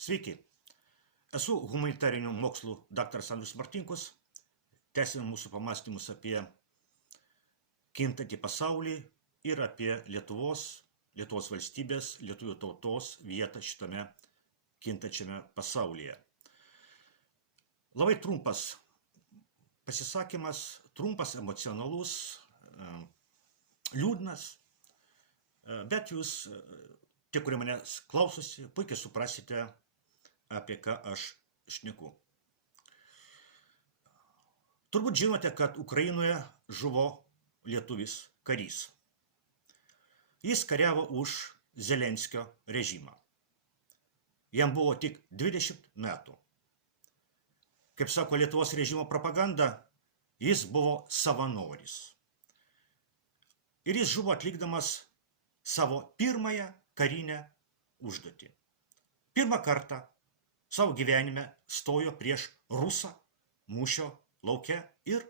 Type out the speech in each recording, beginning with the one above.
Sveiki, esu humanitarinių mokslų daktaras Andrius Martinkus. Tęsime mūsų pamastymus apie kintantį pasaulį ir apie Lietuvos valstybės, lietuvių tautos vietą šitame kintančiame pasaulyje. Labai trumpas pasisakymas, trumpas, emocionalus, liūdnas, bet jūs, tie, kurie manęs klausosi, puikiai suprasite, apie ką aš šneku. Turbūt žinote, kad Ukrainoje žuvo lietuvis karys. Jis kariavo už Zelenskio režimą. Jam buvo tik 20 metų. Kaip sako Lietuvos režimo propaganda, jis buvo savanoris. Ir jis žuvo atlikdamas savo pirmąją karinę užduotį. Pirmą kartą savo gyvenime stojo prieš rusą mūšio lauke ir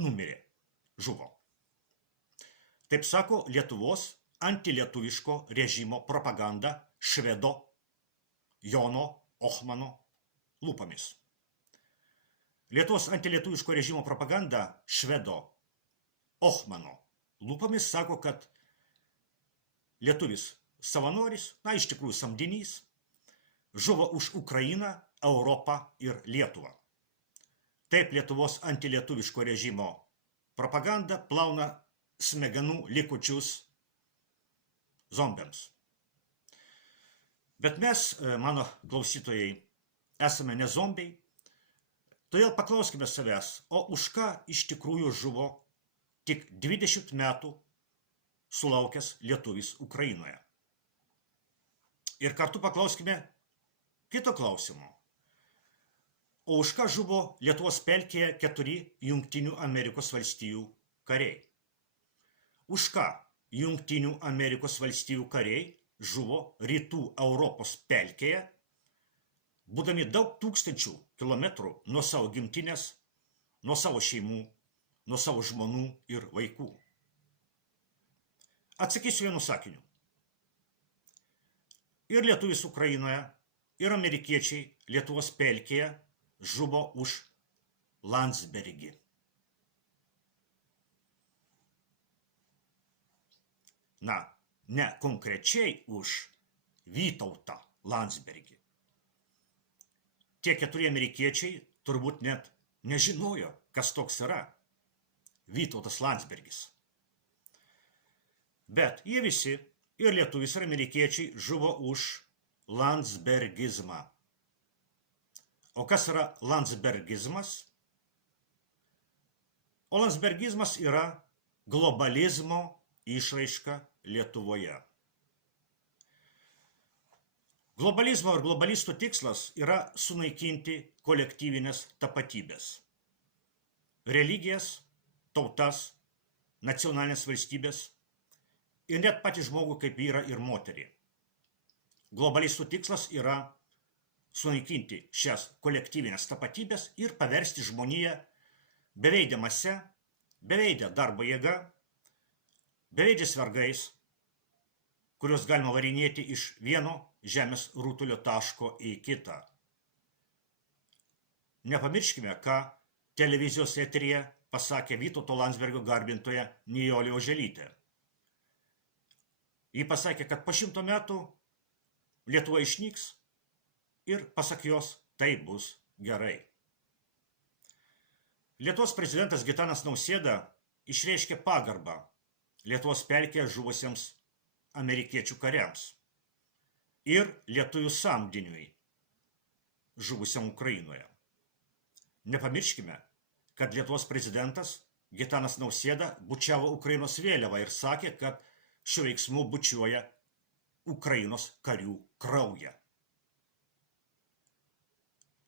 numirė, žuvo. Taip sako Lietuvos antilietuviško režimo propaganda švedo Jono Ohmano lūpomis. Lietuvos antilietuviško režimo propaganda švedo Ohmano lūpomis sako, kad lietuvis savanoris, iš tikrųjų samdinys, žuvo už Ukrainą, Europą ir Lietuvą. Taip Lietuvos antilietuviško režimo propaganda plauna smegenų likučius zombiams. Bet mes, mano klausytojai, esame ne zombiai, todėl paklauskime savęs, o už ką iš tikrųjų žuvo tik 20 metų sulaukęs lietuvis Ukrainoje. Ir kartu paklauskime kito klausimo. O už ką žuvo Lietuvos pelkėje 4 Jungtinių Amerikos valstijų kariai? Už ką Jungtinių Amerikos valstijų kariai žuvo rytų Europos pelkėje, būdami daug tūkstančių kilometrų nuo savo gimtinės, nuo savo šeimų, nuo savo žmonų ir vaikų? Atsakysiu vienu sakiniu. Ir lietuvis Ukrainoje, ir amerikiečiai Lietuvos pelkėje žuvo už Landsbergį. Ne konkrečiai už Vytautą Landsbergį. Tie 4 amerikiečiai turbūt net nežinojo, kas toks yra Vytautas Landsbergis. Bet jie visi, ir lietuvis, ir amerikiečiai, žuvo už landsbergizmą. O kas yra landsbergizmas? O landsbergizmas yra globalizmo išraiška Lietuvoje. Globalizmo ir globalistų tikslas yra sunaikinti kolektyvinės tapatybės, religijas, tautas, nacionalinės valstybės ir net patį žmogų kaip vyrą ir moterį. Globalistų tikslas yra sunaikinti šias kolektyvinės tapatybės ir paversti žmoniją beveidę mase, beveidę darbo jėga, beveidžiais vergais, kuriuos galima varinėti iš vieno žemės rutulio taško į kitą. Nepamirškime, ką televizijos eteryje pasakė Vytauto Landsbergio garbintoja Nijolė Oželytė. Ji pasakė, kad po 100 metų Lietuva išnyks ir pasak jos tai bus gerai. Lietuvos prezidentas Gitanas Nausėda išreiškė pagarbą Lietuvos pelkėje žuvusiems amerikiečių kariams ir lietuvių samdiniui žuvusiam Ukrainoje. Nepamirškime, kad Lietuvos prezidentas Gitanas Nausėda bučiavo Ukrainos vėliavą ir sakė, kad šiuo veiksmu bučiuoja Ukrainos karių kraują.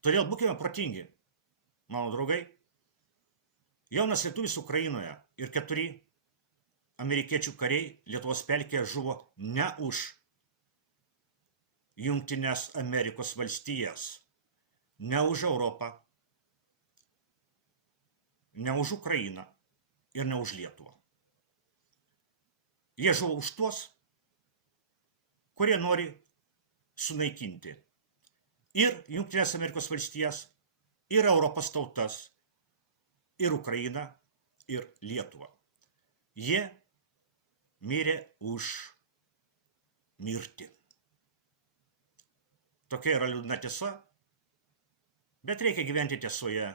Todėl būkime protingi, mano draugai. Jaunas lietuvis Ukrainoje ir 4 amerikiečių kariai Lietuvos pelkėje žuvo ne už Jungtines Amerikos valstijas, ne už Europą, ne už Ukrainą ir ne už Lietuvą. Jie žuvo už tuos, kurie nori sunaikinti ir Jungtinės Amerikos valstijas, ir Europos tautas, ir Ukrainą, ir Lietuvą. Jie mirė už mirtį. Tokia yra liūdna tiesa, bet reikia gyventi tiesoje,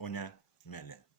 o ne mele.